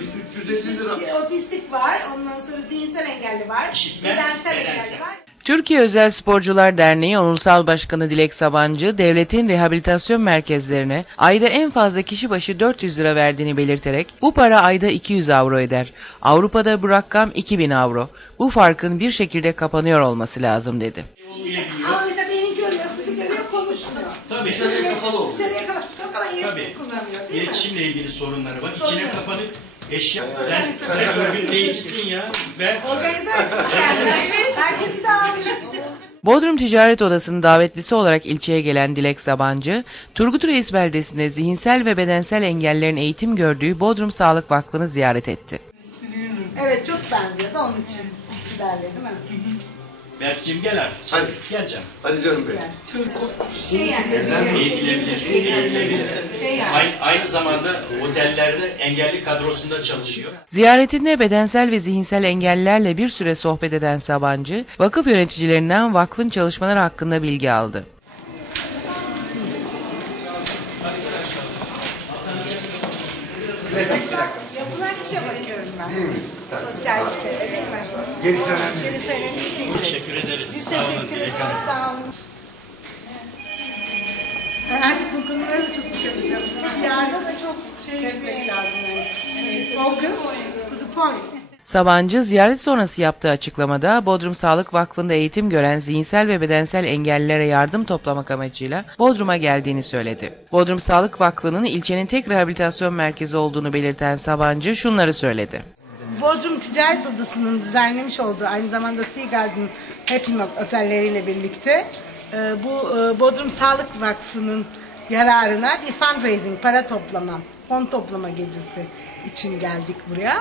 Biz 350 lira. Bir Otistik var, ondan sonra zihinsel engelli var, İşitme, bedensel bedensel. engelli var. Türkiye Özel Sporcular Derneği Onursal Başkanı Dilek Sabancı, devletin rehabilitasyon merkezlerine ayda en fazla kişi başı 400 lira verdiğini belirterek, bu para ayda 200 avro eder. Avrupa'da bu rakam 2000 avro. Bu farkın bir şekilde kapanıyor olması lazım dedi. Ama mesela beni görüyor, sizi görüyor, konuşmuyor. Tabii. Dışarıya kapalı oldu. Dışarıya kapalı. Yok ama iletişim Tabii. kullanmıyor değil mi? İletişimle ilgili sorunları var. Sorun İçine yok. kapanık eşya. Sen, sen örgütleyicisin ya. Ben kendini. Herkesi de almış. Bodrum Ticaret Odası'nın davetlisi olarak ilçeye gelen Dilek Sabancı, Turgut Reis beldesinde zihinsel ve bedensel engellerin eğitim gördüğü Bodrum Sağlık Vakfı'nı ziyaret etti. Evet çok benziyor da onun için giderli değil mi? Berk'cim gel artık. Hadi. Gel canım. Hadi canım benim. Şey yani. Eğitilebilir. Eğitilebilir. Şey yani. Aynı, aynı zamanda otellerde engelli kadrosunda çalışıyor. Ziyaretinde bedensel ve zihinsel engellilerle bir süre sohbet eden Sabancı, vakıf yöneticilerinden vakfın çalışmaları hakkında bilgi aldı. Klasik. Yapılan işe bakıyorum ben. Sosyal işlere değil mi? Gerisi önemli. Gerisi önemli değil. Teşekkür ederiz. Biz Sağ olun teşekkür Dilek ederiz. Hanım. Sağ olun. Ben artık bu konulara da çok edeceğim. Yarda da çok şey gitmek lazım yani. Focus to the point. Sabancı, ziyaret sonrası yaptığı açıklamada Bodrum Sağlık Vakfı'nda eğitim gören zihinsel ve bedensel engellilere yardım toplamak amacıyla Bodrum'a geldiğini söyledi. Bodrum Sağlık Vakfı'nın ilçenin tek rehabilitasyon merkezi olduğunu belirten Sabancı şunları söyledi. Bodrum Ticaret Odası'nın düzenlemiş olduğu aynı zamanda Sea Garden Happy Milk otelleriyle birlikte e, bu e, Bodrum Sağlık Vakfı'nın yararına bir fundraising, para toplama, fon toplama gecesi için geldik buraya.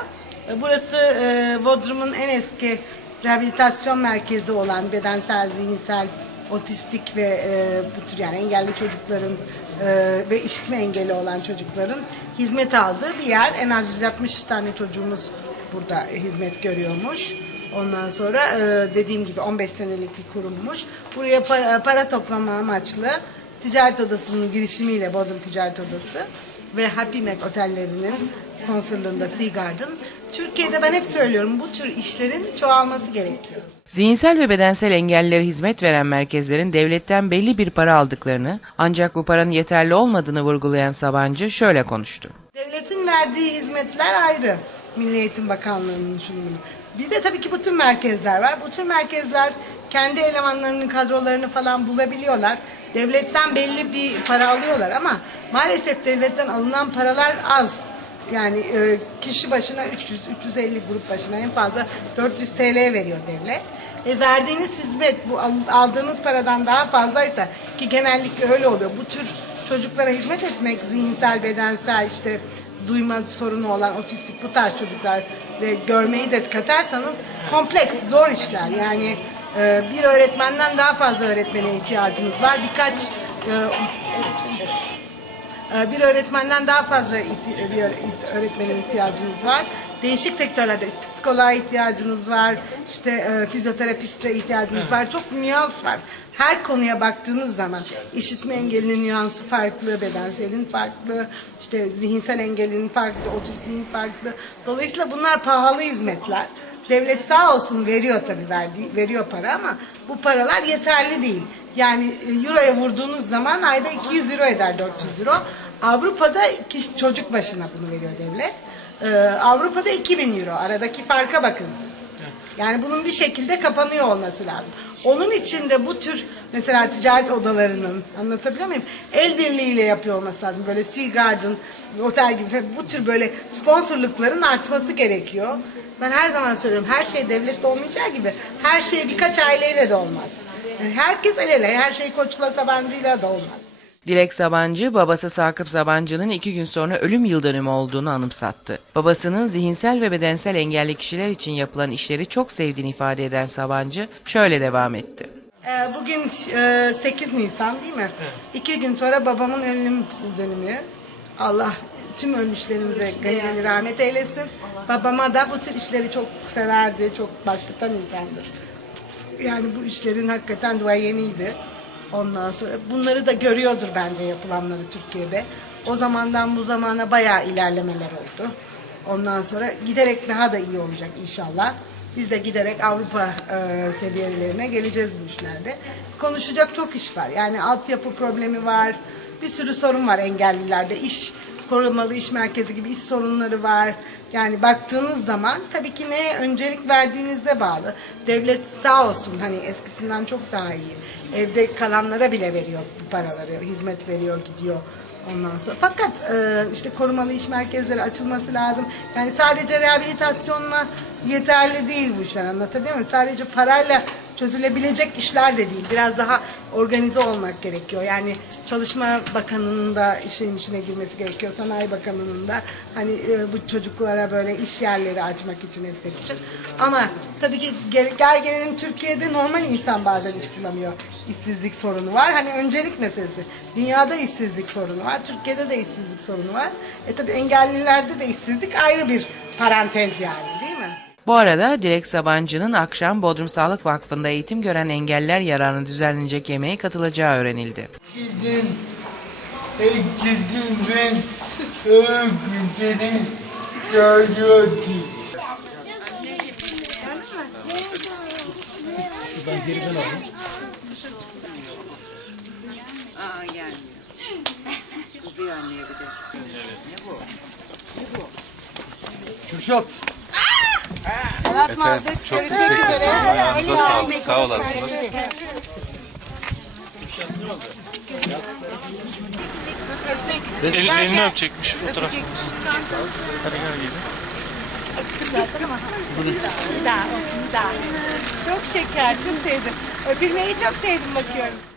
E, Burası e, Bodrum'un en eski rehabilitasyon merkezi olan bedensel, zihinsel, otistik ve e, bu tür yani engelli çocukların e, ve işitme engeli olan çocukların hizmet aldığı bir yer. En az 160 tane çocuğumuz burada hizmet görüyormuş. Ondan sonra e, dediğim gibi 15 senelik bir kurummuş. Buraya para, para toplama amaçlı Ticaret Odası'nın girişimiyle Bodrum Ticaret Odası ve Happy Mac otellerinin sponsorluğunda Sea Garden. Türkiye'de ben hep söylüyorum bu tür işlerin çoğalması gerekiyor. Zihinsel ve bedensel engellilere hizmet veren merkezlerin devletten belli bir para aldıklarını ancak bu paranın yeterli olmadığını vurgulayan Sabancı şöyle konuştu. Devletin verdiği hizmetler ayrı. Milli Eğitim Bakanlığı'nın şunun. Bir de tabii ki bütün merkezler var. Bu tür merkezler kendi elemanlarının kadrolarını falan bulabiliyorlar. Devletten belli bir para alıyorlar ama maalesef devletten alınan paralar az. Yani e, kişi başına 300, 350 grup başına en fazla 400 TL veriyor devlet. E, verdiğiniz hizmet bu al- aldığınız paradan daha fazlaysa ki genellikle öyle oluyor. Bu tür çocuklara hizmet etmek zihinsel, bedensel işte duyma sorunu olan otistik bu tarz çocuklar ve görmeyi de katarsanız kompleks, zor işler. Yani e, bir öğretmenden daha fazla öğretmene ihtiyacınız var. Birkaç e, bir öğretmenden daha fazla ihti- bir öğ- öğretmene ihtiyacınız var. Değişik sektörlerde psikoloğa ihtiyacınız var, işte e, fizyoterapiste ihtiyacınız var. Çok nüans var. Her konuya baktığınız zaman işitme engelinin nüansı farklı, bedenselin farklı, işte zihinsel engelinin farklı, otistiğin farklı. Dolayısıyla bunlar pahalı hizmetler. Devlet sağ olsun veriyor tabii verdiği, veriyor para ama bu paralar yeterli değil. Yani e, euroya vurduğunuz zaman ayda 200 euro eder 400 euro. Avrupa'da kişi, çocuk başına bunu veriyor devlet. Ee, Avrupa'da 2000 euro. Aradaki farka bakın siz. Yani bunun bir şekilde kapanıyor olması lazım. Onun için de bu tür mesela ticaret odalarının anlatabiliyor muyum? El birliğiyle yapıyor olması lazım. Böyle Sea Garden, otel gibi bu tür böyle sponsorlukların artması gerekiyor. Ben her zaman söylüyorum her şey devlette olmayacağı gibi her şey birkaç aileyle de olmaz. Yani herkes el ele, her şey koçla sabancıyla da olmaz. Dilek Sabancı, babası Sakıp Sabancı'nın iki gün sonra ölüm yıl dönümü olduğunu anımsattı. Babasının zihinsel ve bedensel engelli kişiler için yapılan işleri çok sevdiğini ifade eden Sabancı şöyle devam etti. Ee, Bugün e, 8 Nisan değil mi? İki gün sonra babamın ölüm dönümü. Allah tüm ölmüşlerimize gani rahmet eylesin. Babama da bu tür işleri çok severdi, çok başlıktan insandır. Yani bu işlerin hakikaten duayeniydi. Ondan sonra bunları da görüyordur bence yapılanları Türkiye'de. O zamandan bu zamana bayağı ilerlemeler oldu. Ondan sonra giderek daha da iyi olacak inşallah. Biz de giderek Avrupa e, seviyelerine geleceğiz bu işlerde. Konuşacak çok iş var. Yani altyapı problemi var. Bir sürü sorun var engellilerde. İş korumalı iş merkezi gibi iş sorunları var. Yani baktığınız zaman tabii ki neye öncelik verdiğinizde bağlı. Devlet sağ olsun hani eskisinden çok daha iyi. Evde kalanlara bile veriyor bu paraları, hizmet veriyor, gidiyor. Ondan sonra. Fakat e, işte korumalı iş merkezleri açılması lazım. Yani sadece rehabilitasyonla yeterli değil bu işler anlatabiliyor muyum? Sadece parayla çözülebilecek işler de değil. Biraz daha organize olmak gerekiyor. Yani Çalışma Bakanı'nın da işin içine girmesi gerekiyor. Sanayi Bakanı'nın da hani e, bu çocuklara böyle iş yerleri açmak için etmek için. Ama tabii ki gel, gel gelelim Türkiye'de normal insan bazen iş bulamıyor. İşsizlik sorunu var. Hani öncelik meselesi. Dünyada işsizlik sorunu var. Türkiye'de de işsizlik sorunu var. E tabii engellilerde de işsizlik ayrı bir parantez yani değil mi? Bu arada Dilek Sabancı'nın akşam Bodrum Sağlık Vakfı'nda eğitim gören engeller yararına düzenlenecek yemeğe katılacağı öğrenildi. Sizin herkesin ben örgütleri çağırıyorum. Kürşat. Efendim, çok teşekkür ederim. Ayağınıza sağlık. Sağ olasınız. El, elini öpecekmiş fotoğraf. Daha olsun daha. Çok şeker, çok sevdim. Öpülmeyi çok sevdim bakıyorum.